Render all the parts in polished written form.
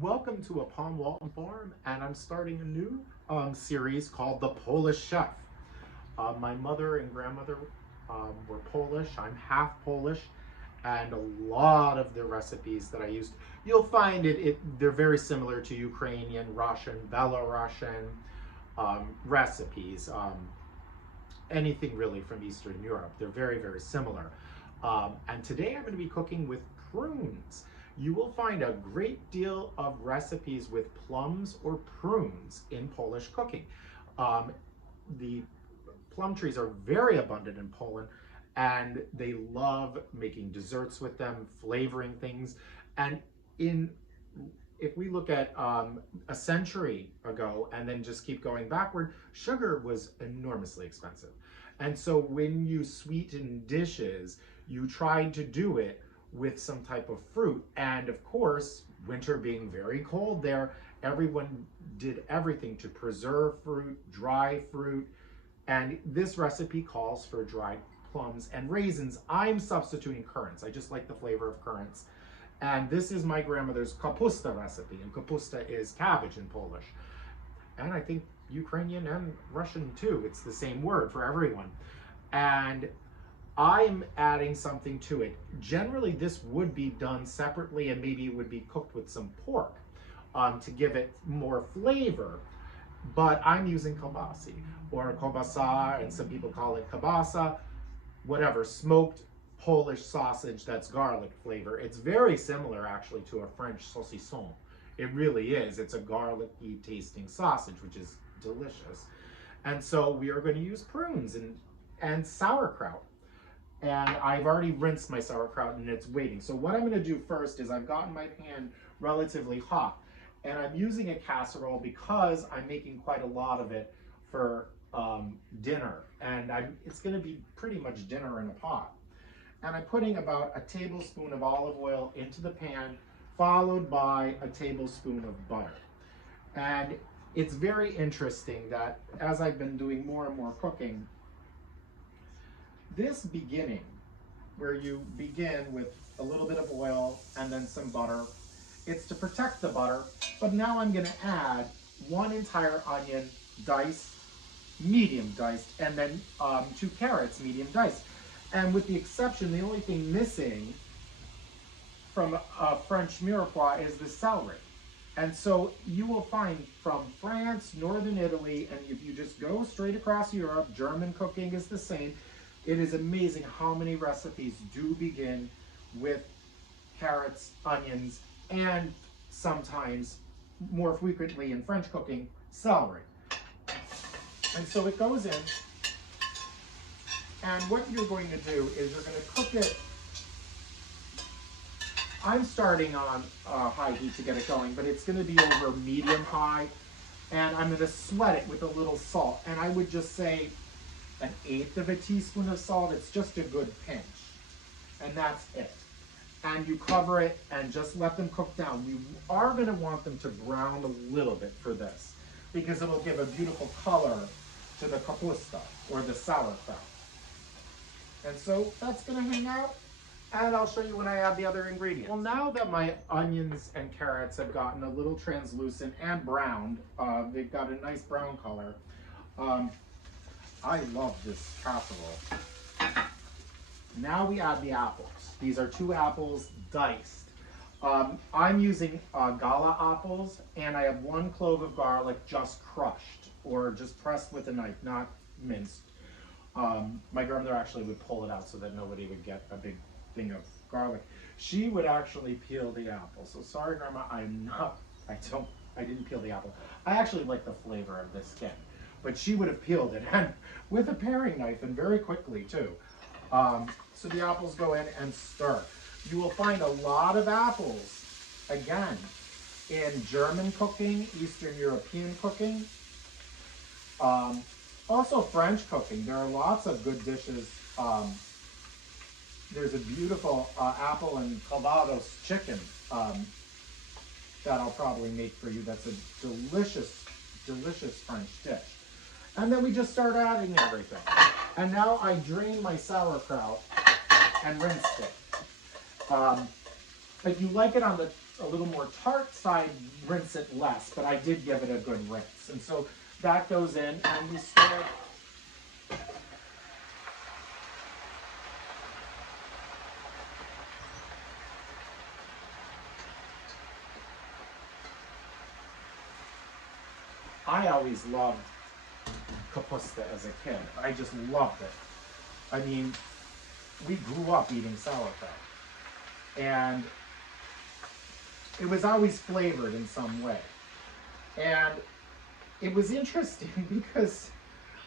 Welcome to a Palm Walton farm, and I'm starting a new series called The Polish Chef. My mother and grandmother were Polish. I'm half Polish, and a lot of the recipes that I used, you'll find they're very similar to Ukrainian, Russian, Belarusian recipes. Anything really from Eastern Europe. They're very, very similar. And today I'm going to be cooking with prunes. You will find a great deal of recipes with plums or prunes in Polish cooking. The plum trees are very abundant in Poland, and they love making desserts with them, flavoring things. And if we look at a century ago and then just keep going backward, sugar was enormously expensive. And so when you sweeten dishes, you tried to do it with some type of fruit. And of course, winter being very cold there, everyone did everything to preserve fruit, dry fruit. And this recipe calls for dried plums and raisins. I'm substituting currants. I just like the flavor of currants. And this is my grandmother's kapusta recipe. And kapusta is cabbage in Polish. And I think Ukrainian and Russian too. It's the same word for everyone. And I'm adding something to it. Generally, this would be done separately, and maybe it would be cooked with some pork to give it more flavor. But I'm using kielbasa or kielbasa, and some people call it kielbasa, whatever, smoked Polish sausage that's garlic flavor. It's very similar actually to a French saucisson. It really is. It's a garlicky tasting sausage, which is delicious. And so we are going to use prunes and sauerkraut. And I've already rinsed my sauerkraut and it's waiting. So what I'm going to do first is I've gotten my pan relatively hot, and I'm using a casserole because I'm making quite a lot of it for dinner. And it's going to be pretty much dinner in a pot. And I'm putting about a tablespoon of olive oil into the pan, followed by a tablespoon of butter. And it's very interesting that as I've been doing more and more cooking, this beginning, where you begin with a little bit of oil and then some butter, it's to protect the butter, but now I'm going to add one entire onion diced, medium diced, and then 2 carrots, medium diced. And with the exception, the only thing missing from French mirepoix is the celery. And so you will find from France, Northern Italy, and if you just go straight across Europe, German cooking is the same. It is amazing how many recipes do begin with carrots, onions, and sometimes, more frequently in French cooking, celery. And so it goes in, and what you're going to do is you're going to cook it. I'm starting on high heat to get it going, but it's going to be over medium high, and I'm going to sweat it with a little salt. And I would just say 1/8 of a teaspoon of salt. It's just a good pinch, and that's it. And you cover it and just let them cook down. We are going to want them to brown a little bit for this, because it'll give a beautiful color to the kapusta or the sauerkraut. And so that's going to hang out, and I'll show you when I add the other ingredients. Well, now that my onions and carrots have gotten a little translucent and browned, they've got a nice brown color. I love this casserole. Now we add the apples. These are 2 apples diced. I'm using gala apples, and I have 1 clove of garlic just crushed or just pressed with a knife, not minced. My grandmother actually would pull it out so that nobody would get a big thing of garlic. She would actually peel the apple. So sorry, Grandma, I didn't peel the apple. I actually like the flavor of the skin, but she would have peeled it, and with a paring knife, and very quickly too. So the apples go in and stir. You will find a lot of apples, again, in German cooking, Eastern European cooking, also French cooking. There are lots of good dishes. There's a beautiful apple and calvados chicken that I'll probably make for you. That's a delicious, delicious French dish. And then we just start adding everything. And now I drain my sauerkraut and rinsed it. If you like it on the a little more tart, so I rinse it less, but I did give it a good rinse. And so that goes in, and we start. I always loved kapusta as a kid. I just loved it. I mean, we grew up eating sauerkraut. And it was always flavored in some way. And it was interesting because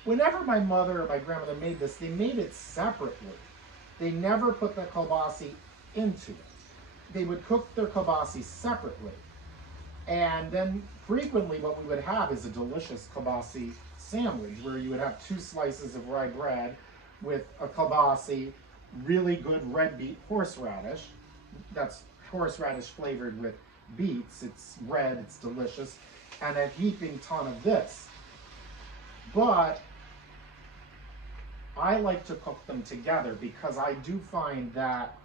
whenever my mother or my grandmother made this, they made it separately. They never put the kielbasa into it. They would cook their kielbasa separately. And then frequently what we would have is a delicious kielbasa sandwich where you would have 2 slices of rye bread with a kielbasa, really good red beet horseradish. That's horseradish flavored with beets. It's red, it's delicious, and a heaping ton of this. But I like to cook them together because I do find that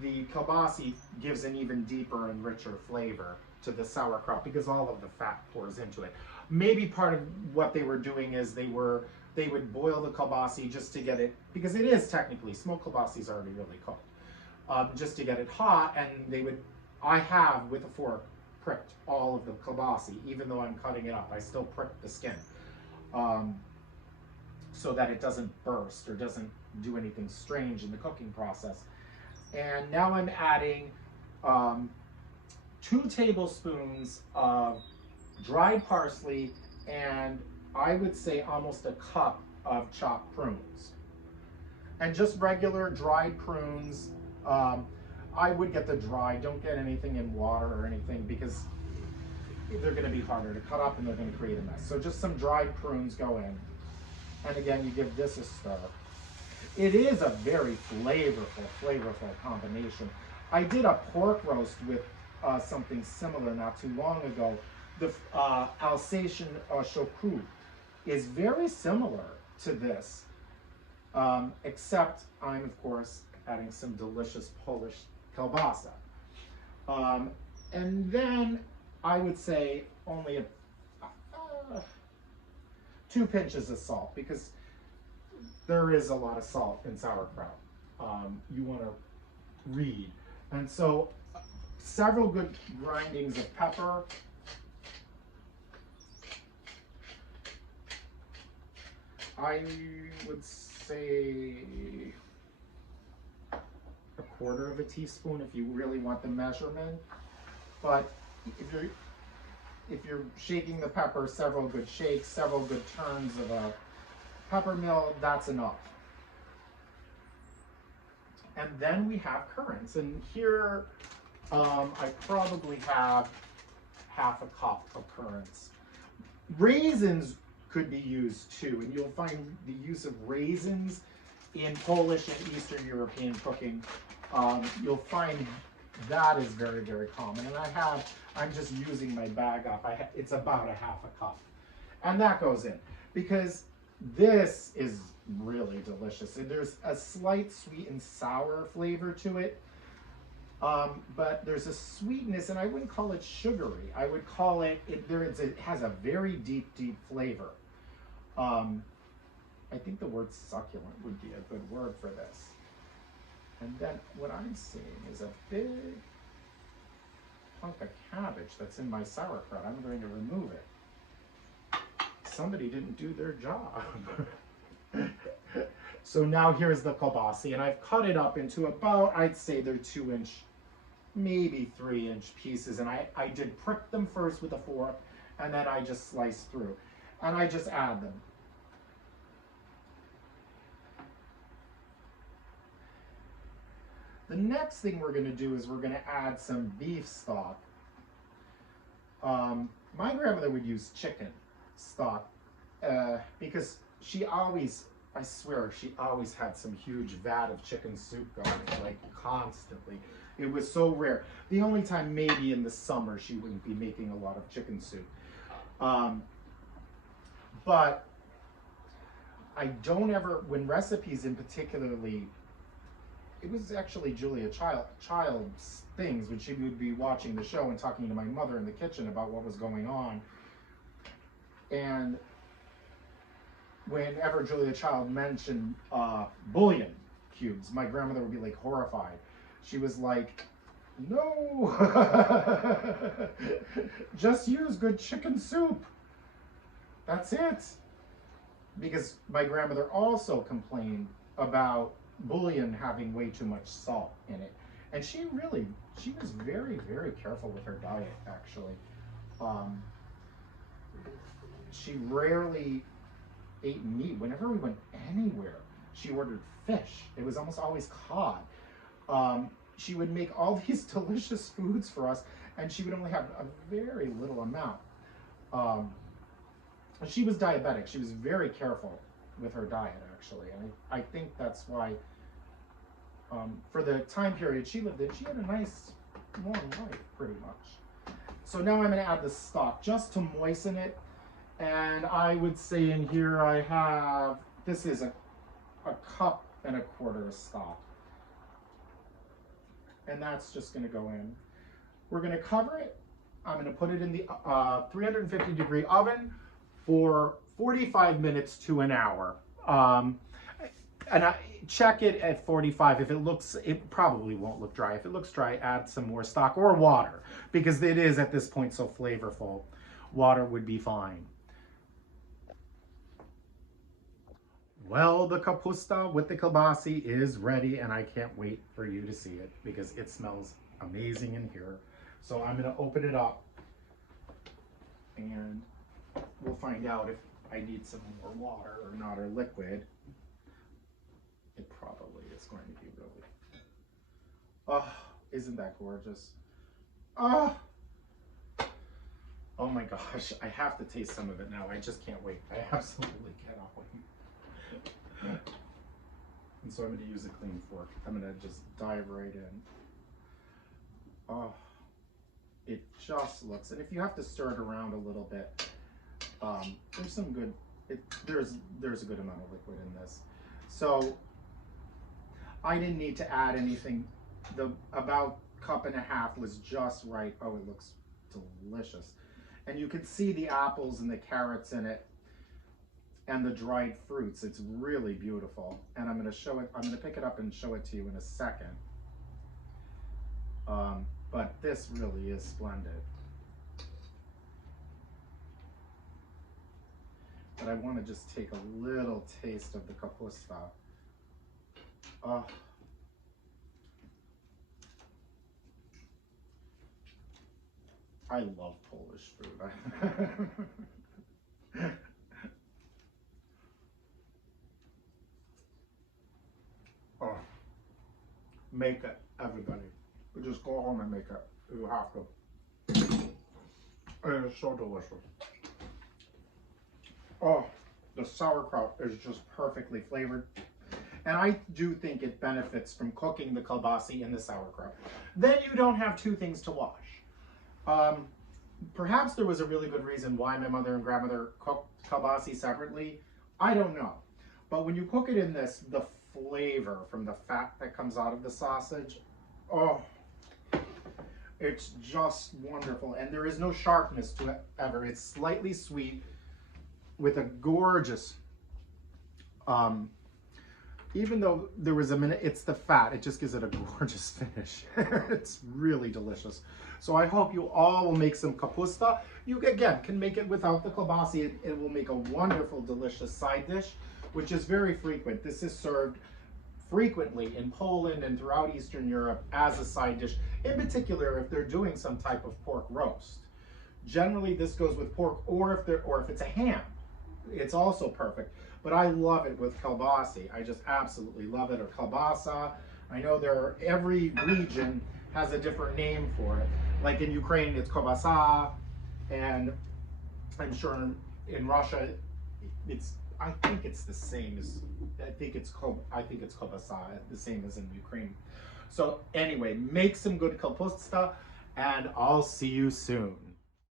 the kielbasa gives an even deeper and richer flavor to the sauerkraut because all of the fat pours into it. Maybe part of what they were doing is they would boil the kielbasa just to get it, because it is technically, smoked kielbasa is already really cooked, just to get it hot, and I have with a fork pricked all of the kielbasa, even though I'm cutting it up, I still prick the skin, so that it doesn't burst or doesn't do anything strange in the cooking process. And now I'm adding 2 tablespoons of dried parsley and I would say almost a cup of chopped prunes. And just regular dried prunes. I would get the dry, don't get anything in water or anything because they're going to be harder to cut up and they're going to create a mess. So just some dried prunes go in. And again, you give this a stir. It is a very flavorful combination. I did a pork roast with something similar not too long ago. The Alsatian choux is very similar to this, except I'm, of course, adding some delicious Polish kielbasa. And then I would say only 2 pinches of salt, because there is a lot of salt in sauerkraut. You want to read. And so several good grindings of pepper. I would say a 1/4 of a teaspoon if you really want the measurement. But if you're shaking the pepper, several good shakes, several good turns of a pepper mill, that's enough. And then we have currants, and here I probably have 1/2 cup of currants. Raisins could be used too, and you'll find the use of raisins in Polish and Eastern European cooking. You'll find that is very common, and I'm just using my bag up. It's about a 1/2 cup, and that goes in because this is really delicious. And there's a slight sweet and sour flavor to it, but there's a sweetness, and I wouldn't call it sugary. I would call it has a very deep flavor. I think the word succulent would be a good word for this. And then what I'm seeing is a big hunk of cabbage that's in my sauerkraut. I'm going to remove it. Somebody didn't do their job. So now here's the kielbasa, and I've cut it up into about, I'd say they're 2-inch, maybe 3-inch pieces. And I did prick them first with a fork, and then I just sliced through. And I just add them. The next thing we're going to do is we're going to add some beef stock. My grandmother would use chicken stock because she always, I swear, she always had some huge vat of chicken soup going, like constantly. It was so rare. The only time maybe in the summer she wouldn't be making a lot of chicken soup. But I don't ever, when recipes in particularly it was actually Julia Child's things when she would be watching the show and talking to my mother in the kitchen about what was going on. And whenever Julia Child mentioned bouillon cubes, my grandmother would be like horrified. She was like, no, just use good chicken soup. That's it. Because my grandmother also complained about bouillon having way too much salt in it. And she was very, very careful with her diet, actually. She rarely ate meat. Whenever we went anywhere, she ordered fish. It was almost always cod. She would make all these delicious foods for us, and she would only have a very little amount. She was diabetic. She was very careful with her diet, actually. And I think that's why, for the time period she lived in, she had a nice, long life, pretty much. So now I'm going to add the stock just to moisten it. And I would say in here I have, this is a cup and a quarter of stock. And that's just going to go in. We're going to cover it. I'm going to put it in the 350-degree oven for 45 minutes to an hour. And I check it at 45. If it probably won't look dry. If it looks dry, add some more stock or water, because it is at this point so flavorful. Water would be fine. Well, the kapusta with the kielbasa is ready, and I can't wait for you to see it because it smells amazing in here. So I'm going to open it up, and we'll find out if I need some more water or not, or liquid. It probably is going to be really. Oh, isn't that gorgeous? Oh, oh my gosh, I have to taste some of it now. I just can't wait. I absolutely cannot wait. And so I'm going to use a clean fork. I'm going to just dive right in. Oh, it just looks, and if you have to stir it around a little bit, there's some good, there's a good amount of liquid in this. So I didn't need to add anything. The about cup and a half was just right. Oh, it looks delicious. And you can see the apples and the carrots in it and the dried fruits. It's really beautiful. And I'm going to show it, I'm going to pick it up and show it to you in a second. But this really is splendid. But I want to just take a little taste of the kapusta. Oh. I love Polish food. Oh. Make it, everybody. Just go home and make it. You have to. It is so delicious. Oh, the sauerkraut is just perfectly flavored. And I do think it benefits from cooking the kielbasa in the sauerkraut. Then you don't have two things to wash. Perhaps there was a really good reason why my mother and grandmother cooked kielbasa separately. I don't know. But when you cook it in this, the flavor from the fat that comes out of the sausage, oh, it's just wonderful. And there is no sharpness to it ever. It's slightly sweet with a gorgeous, even though there was a minute, it's the fat. It just gives it a gorgeous finish. It's really delicious. So I hope you all will make some kapusta. You, again, can make it without the kielbasa. It will make a wonderful, delicious side dish, which is very frequent. This is served frequently in Poland and throughout Eastern Europe as a side dish, in particular if they're doing some type of pork roast. Generally, this goes with pork, or if it's a ham, it's also perfect. But I love it with kielbasa. I just absolutely love it, or kielbasa. I know every region has a different name for it. Like in Ukraine, it's kielbasa, and I'm sure in Russia, I think it's the same as, I think it's kielbasa, the same as in Ukraine. So anyway, make some good kapusta, and I'll see you soon.